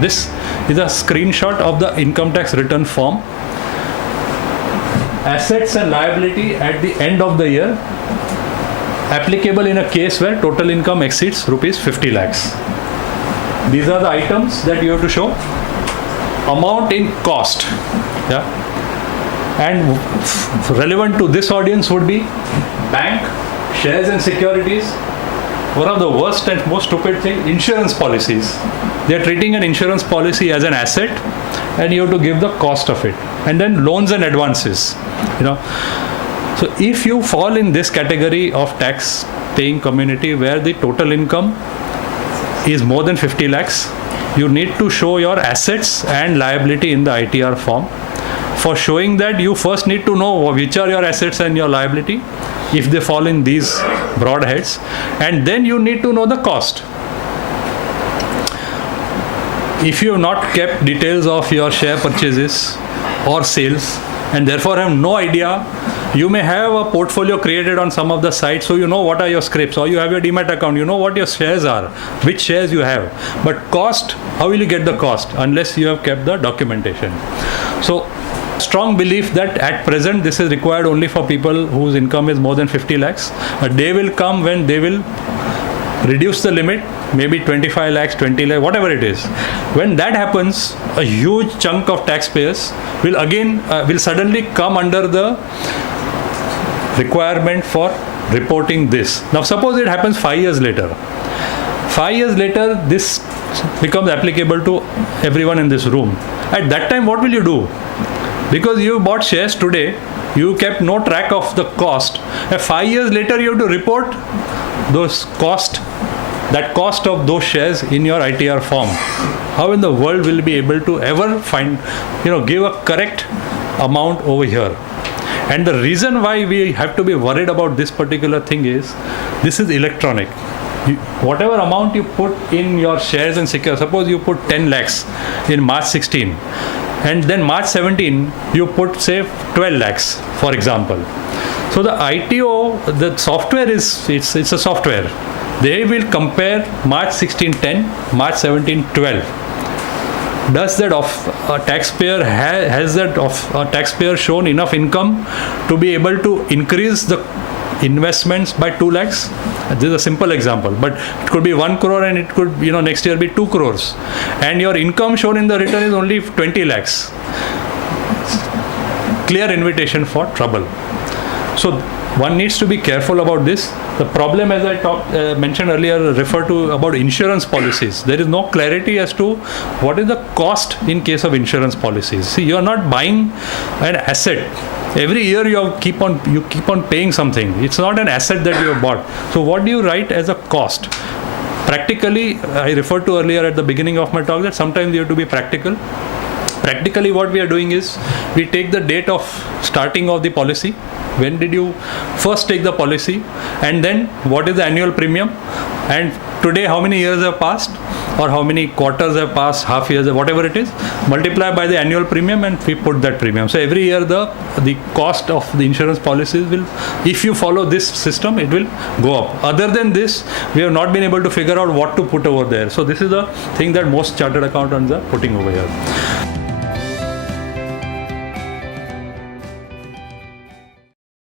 This is a screenshot of the income tax return form. Assets and liability at the end of the year applicable in a case where total income exceeds rupees 50 lakhs. These are the items that you have to show. Amount in cost. Yeah. And relevant to this audience would be bank, shares and securities. One of the worst and most stupid thing, insurance policies. They are treating an insurance policy as an asset, and you have to give the cost of it. And then loans and advances. So if you fall in this category of tax paying community where the total income is more than 50 lakhs, you need to show your assets and liability in the ITR form. For showing that, you first need to know which are your assets and your liability, if they fall in these broad heads, and then you need to know the cost. If you have not kept details of your share purchases or sales, and therefore have no idea, you may have a portfolio created on some of the sites, so you know what are your scrapes, or you have your demat account, you know what your shares are, which shares you have. But cost, how will you get the cost unless you have kept the documentation? So strong belief that at present this is required only for people whose income is more than 50 lakhs. A day will come when they will reduce the limit, maybe 25 lakhs, 20 lakhs, whatever it is. When that happens, a huge chunk of taxpayers will suddenly come under the requirement for reporting this. Now suppose it happens 5 years later. 5 years later, this becomes applicable to everyone in this room. At that time, what will you do? Because you bought shares today, you kept no track of the cost. 5 years later, you have to report that cost of those shares in your ITR form. How in the world will you be able to ever give a correct amount over here? And the reason why we have to be worried about this particular thing is, this is electronic. Whatever amount you put in your shares and securities, suppose you put 10 lakhs in March 16, and then March 17, you put say 12 lakhs, for example. So the ITO, the software it's a software. They will compare March 16, 10, March 17, 12. Does that of a taxpayer has that of a taxpayer shown enough income to be able to increase the investments by 2 lakhs? This is a simple example, but it could be 1 crore and it could next year be 2 crores, and your income shown in the return is only 20 lakhs. Clear invitation for trouble. So one needs to be careful about this. The problem, as I mentioned earlier, referred to about insurance policies. There is no clarity as to what is the cost in case of insurance policies. See, you are not buying an asset. Every year you keep on paying something. It's not an asset that you have bought. So what do you write as a cost? Practically, I referred to earlier at the beginning of my talk that sometimes you have to be practical. Practically, what we are doing is we take the date of starting of the policy. When did you first take the policy, and then what is the annual premium, and today how many years have passed, or how many quarters have passed, half years, whatever it is, multiply by the annual premium and we put that premium. So every year the cost of the insurance policies will, if you follow this system, it will go up. Other than this, we have not been able to figure out what to put over there. So this is the thing that most chartered accountants are putting over here.